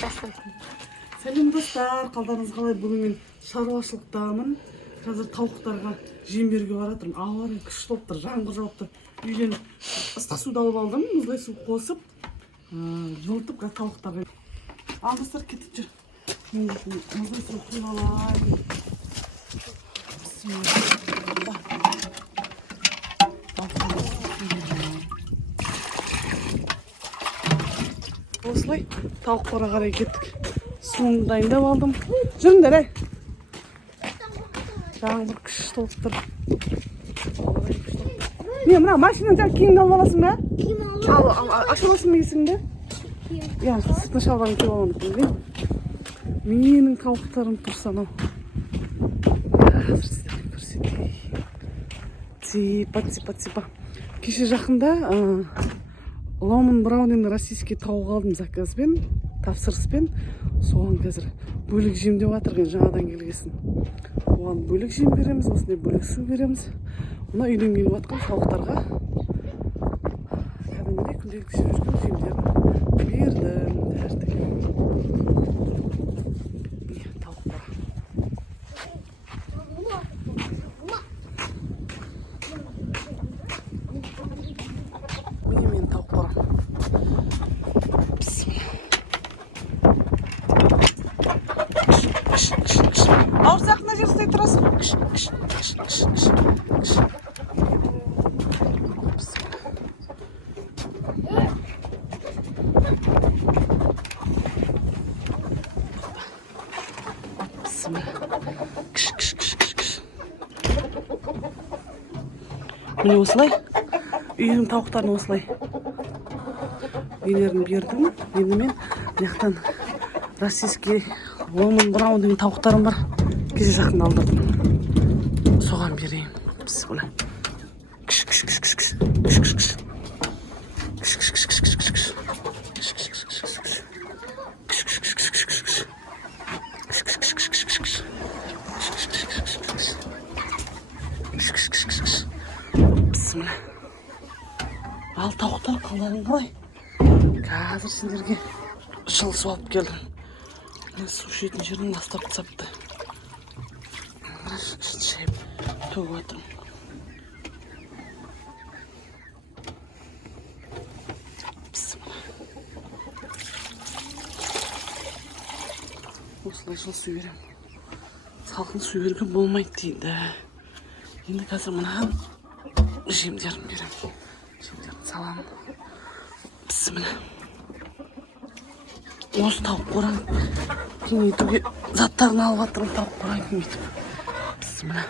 Сәлем достар, қалдарыңыз қалай? Бүгін мен шаруашылықтамын. Қазір тауықтарға жем беруге баратырмын. Ауа райы күшті болып тұр, жаңбыр жауып тұр. Үйден ыстық суды алып алдым, мұздай су қосып, жылытып тауықтарға. Ал достар, кетіп жүр. Мұздай су құйып алайын. Осылай тауықтарға қарай кеттік. Суын дайындап алдым. Жүріңдер, әй. Жаңбыр күшті болып тұр. Не, мына машинадан жаңа киімді алып аласың ба? Ал, аша аласың ба есіңді? Я, сыртына шалбарын киіп аламын. Менің тауықтарым тұрса анау. Қазір сіздерге көрсетейін. Типа. Кеше жақында Ломон Браунин российский тауық алдым заказбен, тапсырыспен. Соған қазір бөлік жемдеп жатырған жаңадан келгесін. Оған бөлік жем береміз, осындай бөлік су береміз. Мына үйден келіп жатқан тауықтарға кәдімгідей күнделікті жеп жүрген жемдерін бердім. Тауықтар. Міне мен тауықтарым. Ауырсақ мына жерде тұрасың. Міне осылай. Үйдің тауықтарын осылай. Үйлерін бердім. Енді мен мынаяқтан российский Ломон Браун деген тауықтарым бар. Кеше жақын алдырдым. Соған берейін. Бісміллә. Бісміллә. Ал тауықтар қалдарың қалай? Қазір сендерге жыл су алып келдім. Су ішетін жерін ластап тастапты. Шайып төгіп жатырмын. Осылай жыл су берем. Салқын су берген болмайды дейді. Енді қазір мынаған жемдерін берем. Жемдерін саламын. Бісміллә. Осы тауық қоран кеңейтуге заттарын алып жатырмын. Тауық қоран кеңейтіп. Бісміллә.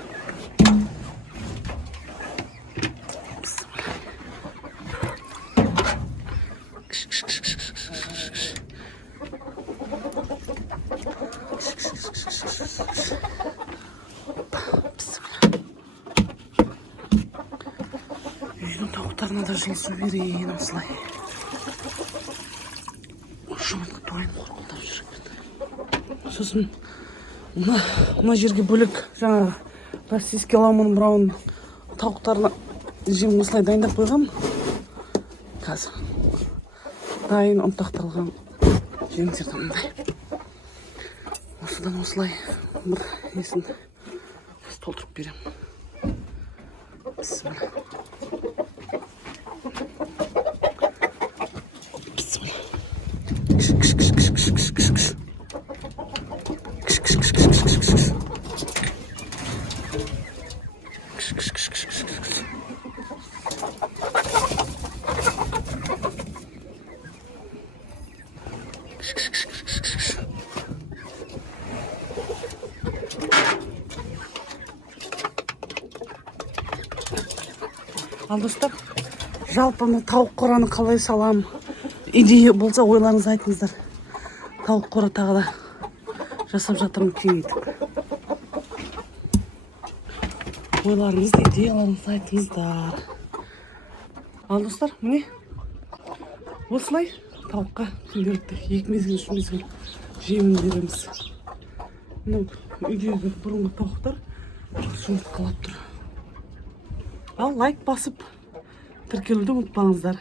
Үйдің тауықтарына да жыл су берейін осылай. Жұмытқа тойын қорқылдап жүр. Сосын мына жерге бөлек жаңа российский Ломон Браун тауықтарына жем осылай дайындап қойғам. Қазір дайын ұнтақталған жемдерді мындай. Осыдан осылай бір несін толтырып берем. Бісміллә. Ал достар, жалпы тауық қораны қалай салам? Идея болса ойларыңыз айтыңыздар. Тауық қора тағы да жасап жатырмын кеңейтіп. Ойларыңызды, идеяларыңызды айтыңыздар. Ал достар, міне осылай тауыққа күнделікті 2 мезгіл 3 мезгіл жемін береміз. Мынау үйдегі бұрынғы тауықтар жұмыртқалап тұр. Ал лайк басып тіркелуді ұмытпаңыздар.